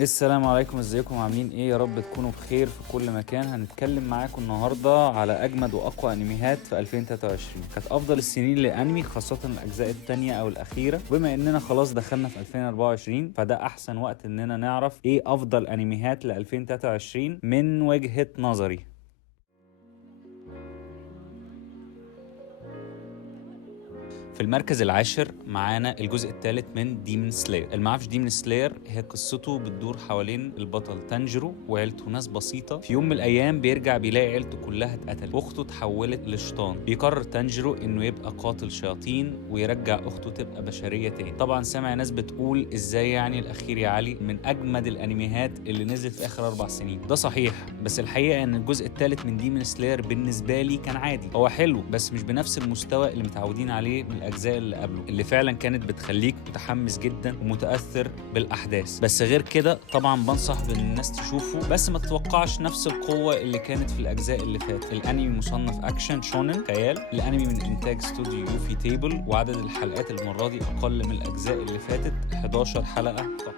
السلام عليكم، ازيكم عاملين ايه؟ يا رب تكونوا بخير في كل مكان. هنتكلم معاكم النهارده على اجمد واقوى انميات في 2023. كانت افضل السنين للانمي، خاصه الاجزاء التانية او الاخيره. بما اننا خلاص دخلنا في 2024، فده احسن وقت اننا نعرف ايه افضل انميات ل 2023 من وجهة نظري. في المركز العاشر معانا الجزء الثالث من ديمون سلاير. اللي معرفش ديمون سلاير، هي قصته بتدور حوالين البطل تانجيرو وعيلته، ناس بسيطة. في يوم من الأيام بيرجع بيلاقي عيلته كلها اتقتلت، أخته اتحولت لشيطان. بيقرر تانجيرو إنه يبقى قاتل شياطين ويرجع أخته تبقى بشرية تاني. طبعا سامع ناس بتقول إزاي يعني الأخير يا علي من أجمد الأنميات اللي نزلت في آخر 4 سنين. ده صحيح، بس الحقيقة إن الجزء الثالث من ديمون سلاير بالنسبة لي كان عادي. هو حلو بس مش بنفس المستوى اللي متعودين عليه من الأجزاء اللي قبله، اللي فعلا كانت بتخليك متحمس جدا ومتأثر بالأحداث. بس غير كده طبعا بنصح بان الناس تشوفه، بس ما تتوقعش نفس القوة اللي كانت في الأجزاء اللي فاتت. الأنمي مصنف أكشن شونن خيال. الأنمي من إنتاج استوديو يوفي تيبل، وعدد الحلقات المرة دي أقل من الأجزاء اللي فاتت، 11 حلقة فقط.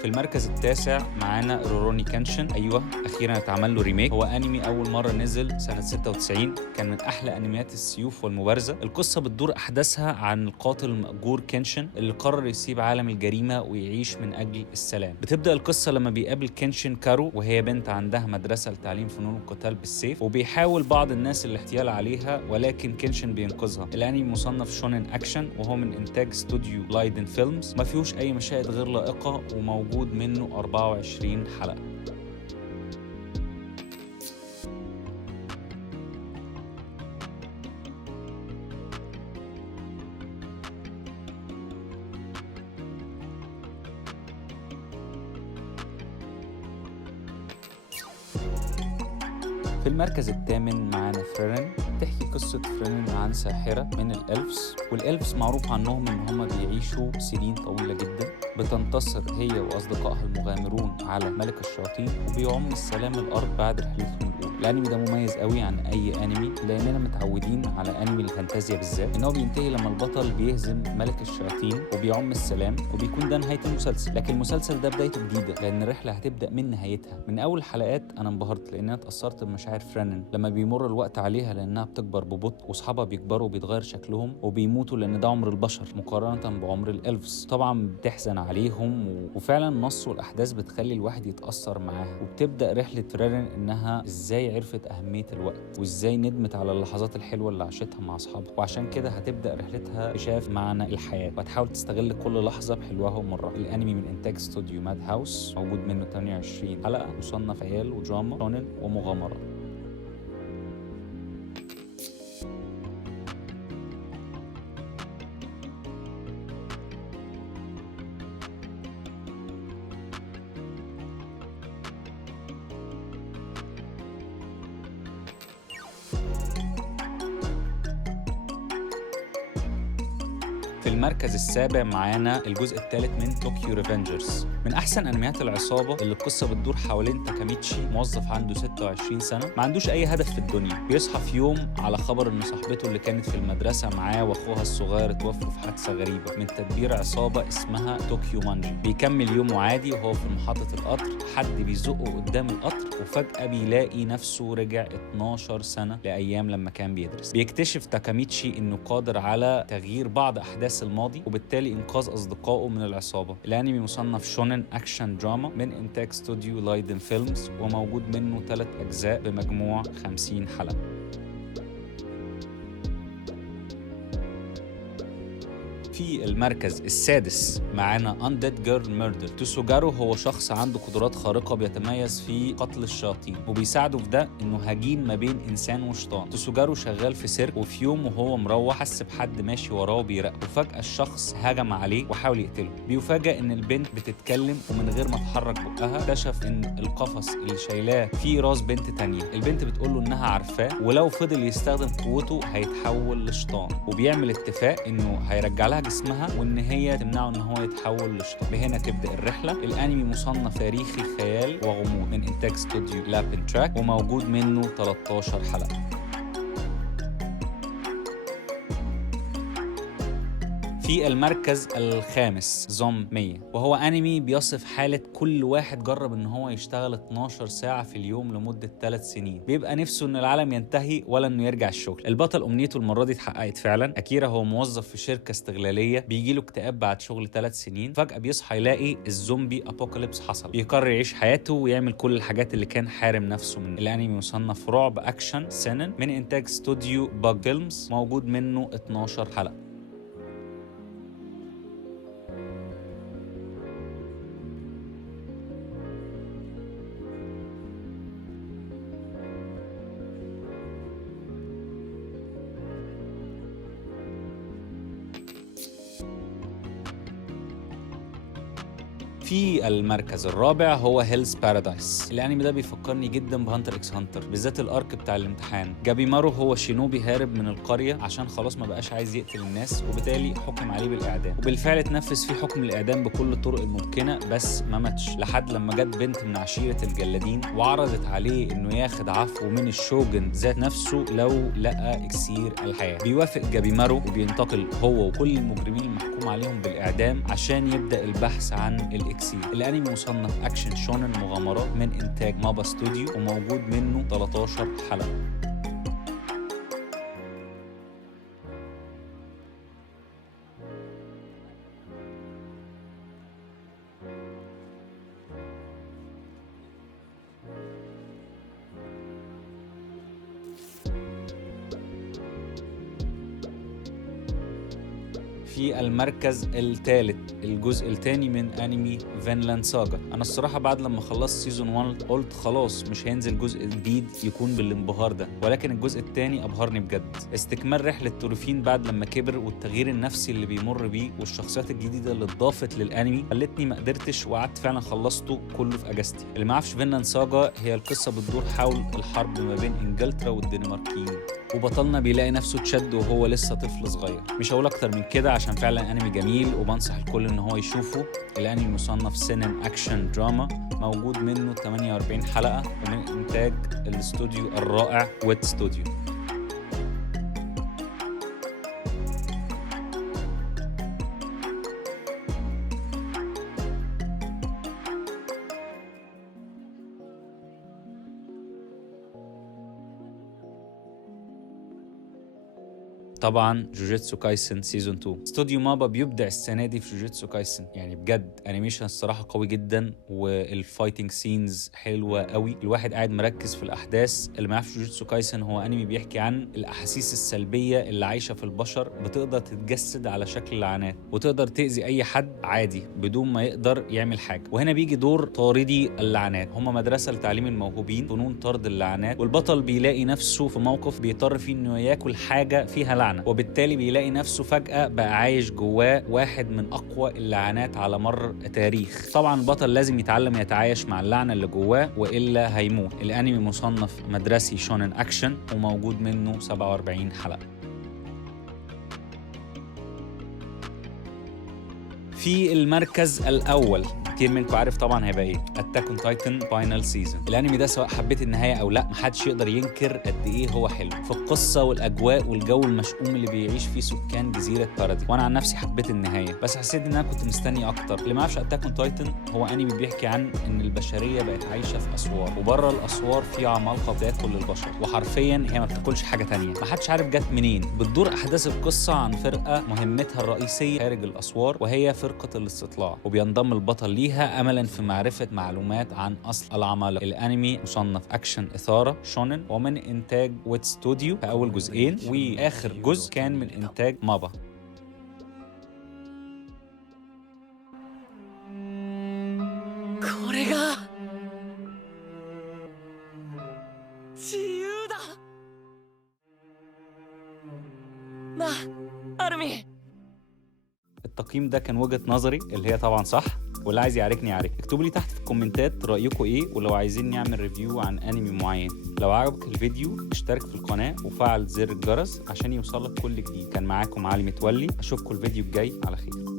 في المركز التاسع معانا روروني كانشن. ايوه، اخيرا اتعمل له ريميك. هو انمي اول مره نزل سنه 96، كان من احلى انميات السيوف والمبارزه. القصه بتدور احداثها عن القاتل المأجور كينشن اللي قرر يسيب عالم الجريمه ويعيش من اجل السلام. بتبدا القصه لما بيقابل كينشن كارو، وهي بنت عندها مدرسه لتعليم فنون القتال بالسيف، وبيحاول بعض الناس الاحتيال عليها، ولكن كينشن بينقذها. الانمي مصنف شونن اكشن، وهو من انتاج استوديو لايدن فيلمز. ما فيهوش اي مشاهد غير لائقه، وموجود منه 24 حلقة. في المركز الثامن معانا فريرين. تحكي قصة فريرين عن ساحرة من الألفز، والألفز معروف عنهم إن هم بيعيشوا سنين طويلة جدا. بتنتصر هي وأصدقائها المغامرون على ملك الشياطين، وبيعم السلام الأرض بعد رحلتهم الأولى. الأنمي ده مميز قوي عن أي أنمي، لأننا متعودين على أنمي الفانتازيا بالذات إن هو بينتهي لما البطل بيهزم ملك الشياطين وبيعم السلام، وبيكون ده نهاية المسلسل. لكن المسلسل ده بدايته جديدة، لأن الرحلة هتبدأ من نهايتها. من أول حلقات أنا انبهرت، لأن أنا اتأثرت بمشاعر فريرين لما بيمر الوقت عليها، لأنها بتكبر ببطء، وأصحابها بيكبروا وبيتغير شكلهم وبيموتوا، لأن ده عمر البشر مقارنة بعمر الألفز. طبعا بتحزن عليهم وفعلا نص والأحداث بتخلي الواحد يتأثر معاها. وبتبدأ رحلة فريرين إنها إزاي عرفت أهمية الوقت، وإزاي ندمت على اللحظات الحلوة اللي عاشتها مع أصحابها، وعشان كده هتبدأ رحلتها بشاف معنى الحياة، وهتحاول تستغل كل لحظة بحلوها ومرها. الأنمي من إنتاج استوديو ماد هاوس، موجود منه 28 حلقة، مصنف عيال ودراما شونن ومغامرة. في المركز السابع معانا الجزء الثالث من طوكيو ريفنجرز. من احسن انميات العصابه، اللي القصه بتدور حوالين تاكاميتشي، موظف عنده 26 سنه ما عندوش اي هدف في الدنيا. بيصحى في يوم على خبر ان صاحبته اللي كانت في المدرسه معاه واخوها الصغير اتوفوا في حادثه غريبه من تدبير عصابه اسمها طوكيو مانجي. بيكمل يومه عادي وهو في محطه القطر، حد بيزقه قدام القطر، وفجاه بيلاقي نفسه رجع 12 سنه لايام لما كان بيدرس. بيكتشف تاكاميتشي انه قادر على تغيير بعض احداث الماضي، وبالتالي انقاذ اصدقائه من العصابه. الانمي مصنف شونن اكشن دراما من انتاج استوديو لايدن فيلمز، وموجود منه 3 اجزاء بمجموع 50 حلقه. في المركز السادس معانا Undead Girl Murder. توسوجارو هو شخص عنده قدرات خارقة، بيتميز في قتل الشياطين، وبيساعده في ده انه هجين ما بين انسان وشيطان. توسوجارو شغال في سيرك، وفي يوم وهو مروح حس بحد ماشي وراه وبيراقبه، وفجأة الشخص هجم عليه وحاول يقتله. بيفاجأ ان البنت بتتكلم، ومن غير ما تحرك بقها اكتشف ان القفص اللي شايلاه فيه راس بنت تانية. البنت بتقوله انها عارفاه، ولو فضل يستخدم قوته هيتحول لشيطان، وبيعمل اتفاق انه هيرجع لها جسمها، وان هي تمنعه ان هو يتحول لشيطان. بهنا تبدا الرحله. الانمي مصنف تاريخي خيال وغموض من انتاج استوديو لابن تراك، وموجود منه 13 حلقه. في المركز الخامس زوم 100، وهو انمي بيصف حالة كل واحد جرب ان هو يشتغل 12 ساعة في اليوم لمدة 3 سنين، بيبقى نفسه ان العالم ينتهي ولا انه يرجع الشغل. البطل امنيته المرة دي اتحققت فعلا. اكيرا هو موظف في شركة استغلالية، بيجيله اكتئاب بعد شغل 3 سنين، فجأة بيصحى يلاقي الزومبي ابوكاليبس حصل، بيقرر يعيش حياته ويعمل كل الحاجات اللي كان حارم نفسه منها. الانمي مصنف رعب اكشن سنن من انتاج استوديو باج فيلمز، موجود منه 12 حلقة. في المركز الرابع هو هيلز بارادايس. الانمي ده بيفكرني جدا بهانتر اكس هانتر، بالذات الارك بتاع الامتحان. جابيمارو هو شينوبي هارب من القريه عشان خلاص ما بقاش عايز يقتل الناس، وبالتالي حكم عليه بالاعدام، وبالفعل اتنفذ فيه حكم الاعدام بكل الطرق الممكنه، بس ما ماتش لحد لما جت بنت من عشيره الجلادين وعرضت عليه انه ياخد عفو من الشوجن ذات نفسه لو لقى اكسير الحياه. بيوافق جابيمارو وبينتقل هو وكل المجرمين المحكوم عليهم بالاعدام عشان يبدا البحث عن الاكسير. الانمي مصنف اكشن شونن مغامرات من انتاج مابا ستوديو، وموجود منه 13 حلقة. في المركز الثالث الجزء الثاني من انمي فينلاند ساغا. انا الصراحه بعد لما خلصت سيزون 1 قلت خلاص مش هينزل جزء جديد يكون بالانبهار ده، ولكن الجزء الثاني ابهرني بجد. استكمال رحله تورفين بعد لما كبر، والتغيير النفسي اللي بيمر بيه، والشخصيات الجديده اللي اتضافت للانمي خلتني ما قدرتش، وقعدت فعلا خلصته كله في اجازتي. اللي ما عرفش فينلاند ساغا، هي القصه بتدور حول الحرب ما بين انجلترا والدنماركيين، وبطلنا بيلاقي نفسه اتشد وهو لسه طفل صغير. مش هقول اكتر من كده عشان فعلا انمي جميل وبنصح الكل ان هو يشوفه. الانمي مصنف سينن اكشن دراما، موجود منه 48 حلقة، ومن انتاج الاستوديو الرائع ويت ستوديو. طبعا جوجيتسو كايسن سيزون 2. استوديو مابا بيبدع السنه دي في جوجيتسو كايسن، يعني بجد انيميشن الصراحه قوي جدا، والفايتنج سينز حلوه قوي. الواحد قاعد مركز في الاحداث. اللي ما يعرفش جوجيتسو كايسن، هو انمي بيحكي عن الاحاسيس السلبيه اللي عايشه في البشر، بتقدر تتجسد على شكل لعنات، وتقدر تاذي اي حد عادي بدون ما يقدر يعمل حاجه. وهنا بيجي دور طاردي اللعنات. هم مدرسه لتعليم الموهوبين فنون طرد اللعنات، والبطل بيلاقي نفسه في موقف بيضطر فيه انه ياكل حاجه فيها لعنة، وبالتالي بيلاقي نفسه فجأة بقى عايش جواه واحد من أقوى اللعنات على مر التاريخ. طبعا البطل لازم يتعلم يتعايش مع اللعنة اللي جواه وإلا هيموت. الأنمي مصنف مدرسي شونن أكشن، وموجود منه 47 حلقة. في المركز الأول، كتير منكم عارف طبعا هيبقى ايه، اتاك اون تايتن فاينل سيزون. الانمي ده سواء حبيت النهايه او لا، محدش يقدر ينكر قد ايه هو حلو في القصه والاجواء والجو المشؤوم اللي بيعيش فيه سكان جزيره بارادي. وانا عن نفسي حبيت النهايه، بس حسيت ان انا كنت مستني اكتر. اللي ما يعرفش اتاك اون تايتن، هو انمي بيحكي عن ان البشريه بقت عايشه في اسوار، وبره الاسوار في عمالقه بتاكل البشر، وحرفيا هي ما بتاكلش حاجه تانية. محدش عارف جت منين. بتدور احداث القصه عن فرقه مهمتها الرئيسيه خارج الاسوار، وهي فرقه الاستطلاع، وبينضم البطل ليها املا في معرفة معلومات عن أصل العمالقة. الأنمي مصنف أكشن إثارة شونن، ومن إنتاج ويت ستوديو في أول جزئين، وآخر جزء كان من إنتاج مابا. التقييم ده كان وجهة نظري اللي هي طبعا صح، واللي عايز يعاركني يعارك. اكتبوا لي تحت في الكومنتات رأيكم ايه، ولو عايزين نعمل ريفيو عن انمي معين. لو عجبك الفيديو اشترك في القناة وفعل زر الجرس عشان يوصلك كل جديد. كان معاكم علي متولي، اشوفكم الفيديو الجاي على خير.